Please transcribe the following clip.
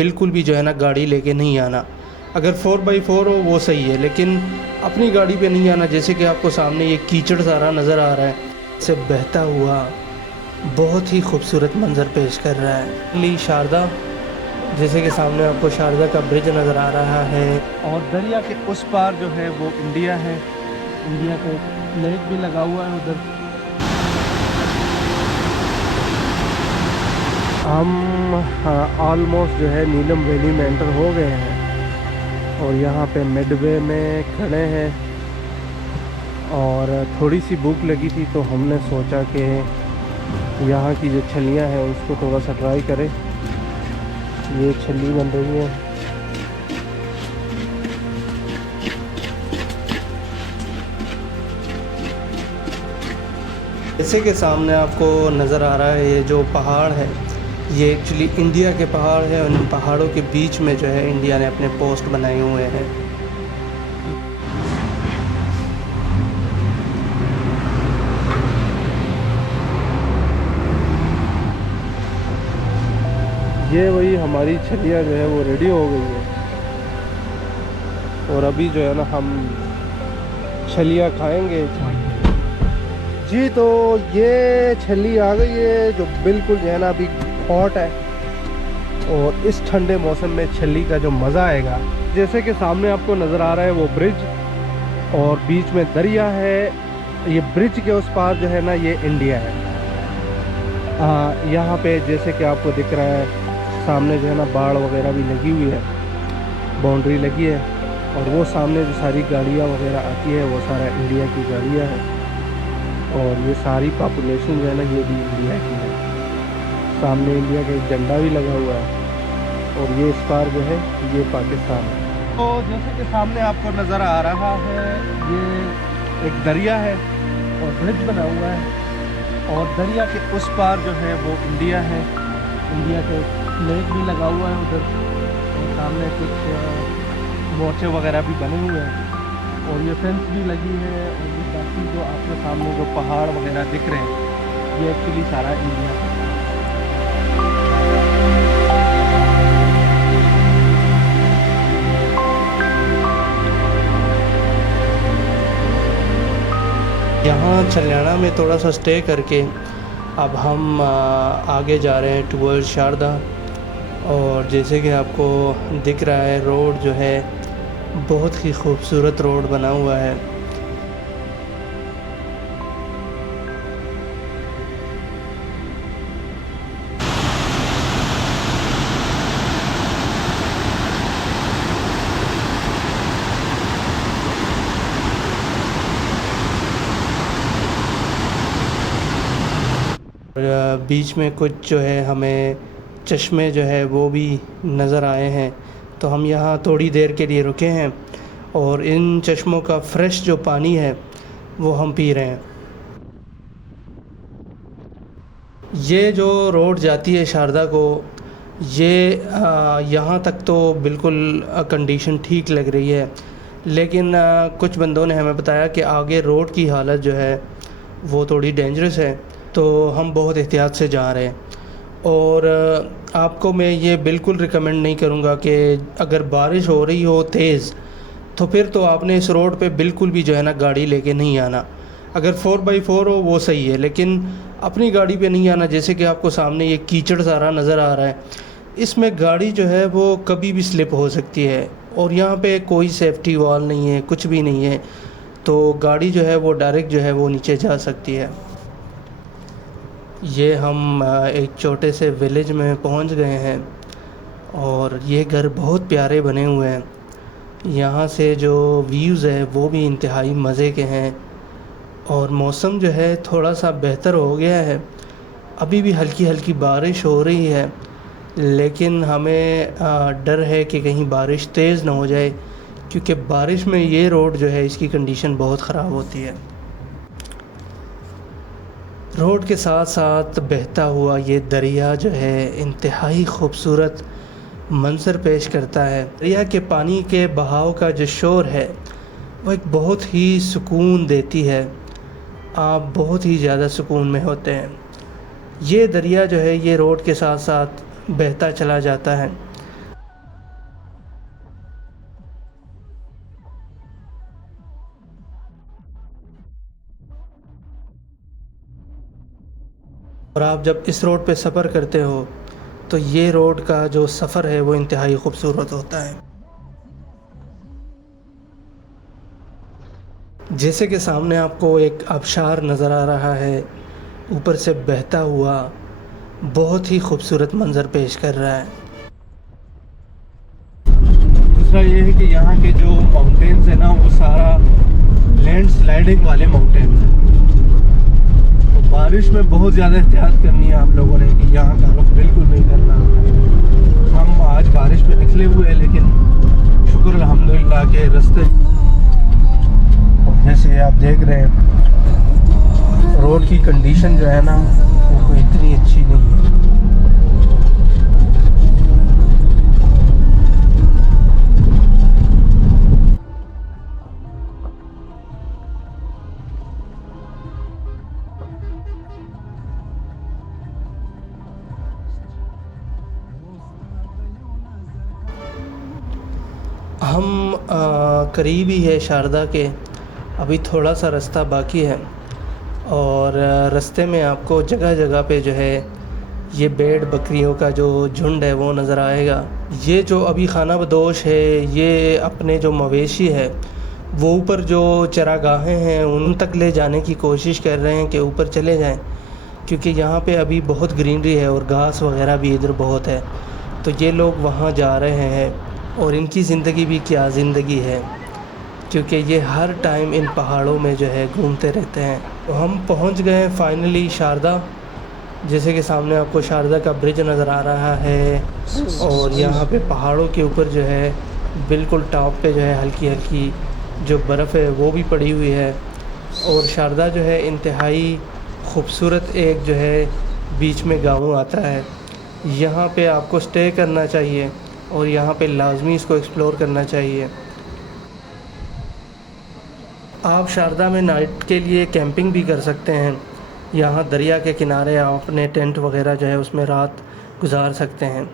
बिल्कुल भी जो है ना गाड़ी लेके नहीं आना। अगर 4x4 हो वो सही है, लेकिन अपनी गाड़ी पे नहीं आना। जैसे कि आपको सामने ये कीचड़ सारा नज़र आ रहा है, से बहता हुआ बहुत ही खूबसूरत मंज़र पेश कर रहा है ली शारदा। जैसे कि सामने आपको शारदा का ब्रिज नज़र आ रहा है और दरिया के उस पार जो है वो इंडिया है। इंडिया का फ्लैग भी लगा हुआ है उधर। हम ऑलमोस्ट जो है नीलम वैली में एंटर हो गए हैं और यहाँ पे मिडवे में खड़े हैं और थोड़ी सी भूख लगी थी तो हमने सोचा कि यहाँ की जो छलियाँ हैं उसको थोड़ा सा ट्राई करें। ये छली बन रही है। जैसे कि सामने आपको नज़र आ रहा है ये जो पहाड़ है, ये एक्चुअली इंडिया के पहाड़ है और इन पहाड़ों के बीच में जो है इंडिया ने अपने पोस्ट बनाए हुए हैं। ये वही हमारी छलियाँ जो है वो रेडी हो गई है और अभी जो है ना हम छलियाँ खाएंगे जी। तो ये छली आ गई है जो बिल्कुल जो है ना अभी हॉट है और इस ठंडे मौसम में छली का जो मज़ा आएगा। जैसे कि सामने आपको नज़र आ रहा है वो ब्रिज और बीच में दरिया है। ये ब्रिज के उस पार जो है ना ये इंडिया है। यहाँ पे जैसे कि आपको दिख रहा है सामने जो है ना बाड़ वगैरह भी लगी हुई है, बाउंड्री लगी है और वो सामने जो सारी गाड़ियाँ वगैरह आती है वो सारा इंडिया की गाड़ियाँ हैं और ये सारी पॉपुलेशन जो है ना ये भी इंडिया की है। सामने इंडिया का एक झंडा भी लगा हुआ है और ये इस पार जो है ये पाकिस्तान है। तो जैसे कि सामने आपको नज़र आ रहा है ये एक दरिया है और ब्रिज बना हुआ है और दरिया के उस पार जो है वो इंडिया है। इंडिया का फ्लैग भी लगा हुआ है उधर और सामने कुछ मोर्चे वगैरह भी बने हुए हैं और ये फेंस भी लगी है और ये बाकी जो आपके सामने जो पहाड़ वगैरह दिख रहे हैं ये एक्चुअली सारा इंडिया है। यहाँ चलियाना में थोड़ा सा स्टे करके अब हम आगे जा रहे हैं टुवर्ड्स शारदा। और जैसे कि आपको दिख रहा है रोड जो है बहुत ही खूबसूरत रोड बना हुआ है। बीच में कुछ जो है हमें चश्मे जो है वो भी नज़र आए हैं तो हम यहाँ थोड़ी देर के लिए रुके हैं और इन चश्मों का फ्रेश जो पानी है वो हम पी रहे हैं। ये जो रोड जाती है शारदा को ये यहाँ तक तो बिल्कुल कंडीशन ठीक लग रही है, लेकिन कुछ बंदों ने हमें बताया कि आगे रोड की हालत जो है वो थोड़ी डेंजरस है तो हम बहुत एहतियात से जा रहे हैं। और आपको मैं ये बिल्कुल रिकमेंड नहीं करूँगा कि अगर बारिश हो रही हो तेज़ तो फिर तो आपने इस रोड पे बिल्कुल भी जो है ना गाड़ी लेके नहीं आना। अगर 4x4 हो वो सही है, लेकिन अपनी गाड़ी पे नहीं आना। जैसे कि आपको सामने ये कीचड़ सारा नज़र आ रहा है, इसमें गाड़ी जो है वो कभी भी स्लिप हो सकती है और यहाँ पे कोई सेफ्टी वॉल नहीं है, कुछ भी नहीं है, तो गाड़ी जो है वो डायरेक्ट जो है वो नीचे जा सकती है। ये हम एक छोटे से विलेज में पहुंच गए हैं और ये घर बहुत प्यारे बने हुए हैं। यहाँ से जो व्यूज़ है वो भी इंतहाई मज़े के हैं और मौसम जो है थोड़ा सा बेहतर हो गया है। अभी भी हल्की हल्की बारिश हो रही है, लेकिन हमें डर है कि कहीं बारिश तेज़ ना हो जाए, क्योंकि बारिश में ये रोड जो है इसकी कंडीशन बहुत ख़राब होती है। रोड के साथ साथ बहता हुआ ये दरिया जो है इंतहाई खूबसूरत मंज़र पेश करता है। दरिया के पानी के बहाव का जो शोर है वो एक बहुत ही सुकून देती है। आप बहुत ही ज़्यादा सुकून में होते हैं। ये दरिया जो है ये रोड के साथ साथ बहता चला जाता है और आप जब इस रोड पे सफ़र करते हो तो ये रोड का जो सफ़र है वो इंतहाई खूबसूरत होता है। जैसे कि सामने आपको एक आबशार नज़र आ रहा है, ऊपर से बहता हुआ, बहुत ही खूबसूरत मंज़र पेश कर रहा है। दूसरा ये है कि यहाँ के जो माउंटेन्स है ना, वो सारा लैंड स्लाइडिंग वाले माउंटेन्स हैं। तो बारिश में बहुत ज़्यादा एहतियात करनी है आप लोगों ने कि यहाँ का रुख बिल्कुल नहीं करना। हम आज बारिश में निकले हुए हैं, लेकिन शुक्र अल्हम्दुलिल्लाह के रास्ते जैसे आप देख रहे हैं, रोड की कंडीशन जो है ना वो कोई इतनी अच्छी नहीं है। हम करीब ही है शारदा के, अभी थोड़ा सा रास्ता बाकी है और रास्ते में आपको जगह जगह पे जो है ये भेड़ बकरियों का जो झुंड है वो नज़र आएगा। ये जो अभी खाना बदोश है, ये अपने जो मवेशी है वो ऊपर जो चरागाहें हैं उन तक ले जाने की कोशिश कर रहे हैं कि ऊपर चले जाएं, क्योंकि यहाँ पे अभी बहुत ग्रीनरी है और घास वगैरह भी इधर बहुत है। तो ये लोग वहाँ जा रहे हैं और इनकी ज़िंदगी भी क्या ज़िंदगी है, क्योंकि ये हर टाइम इन पहाड़ों में जो है घूमते रहते हैं। तो हम पहुंच गए फाइनली शारदा। जैसे कि सामने आपको शारदा का ब्रिज नज़र आ रहा है और यहाँ पे पहाड़ों के ऊपर जो है बिल्कुल टॉप पे जो है हल्की हल्की जो बर्फ़ है वो भी पड़ी हुई है। और शारदा जो है इंतहाई खूबसूरत एक जो है बीच में गाँव आता है। यहाँ पे आपको स्टे करना चाहिए और यहाँ पे लाजमी इसको एक्सप्लोर करना चाहिए। आप शारदा में नाइट के लिए कैंपिंग भी कर सकते हैं। यहाँ दरिया के किनारे आप अपने टेंट वगैरह जो है उसमें रात गुजार सकते हैं।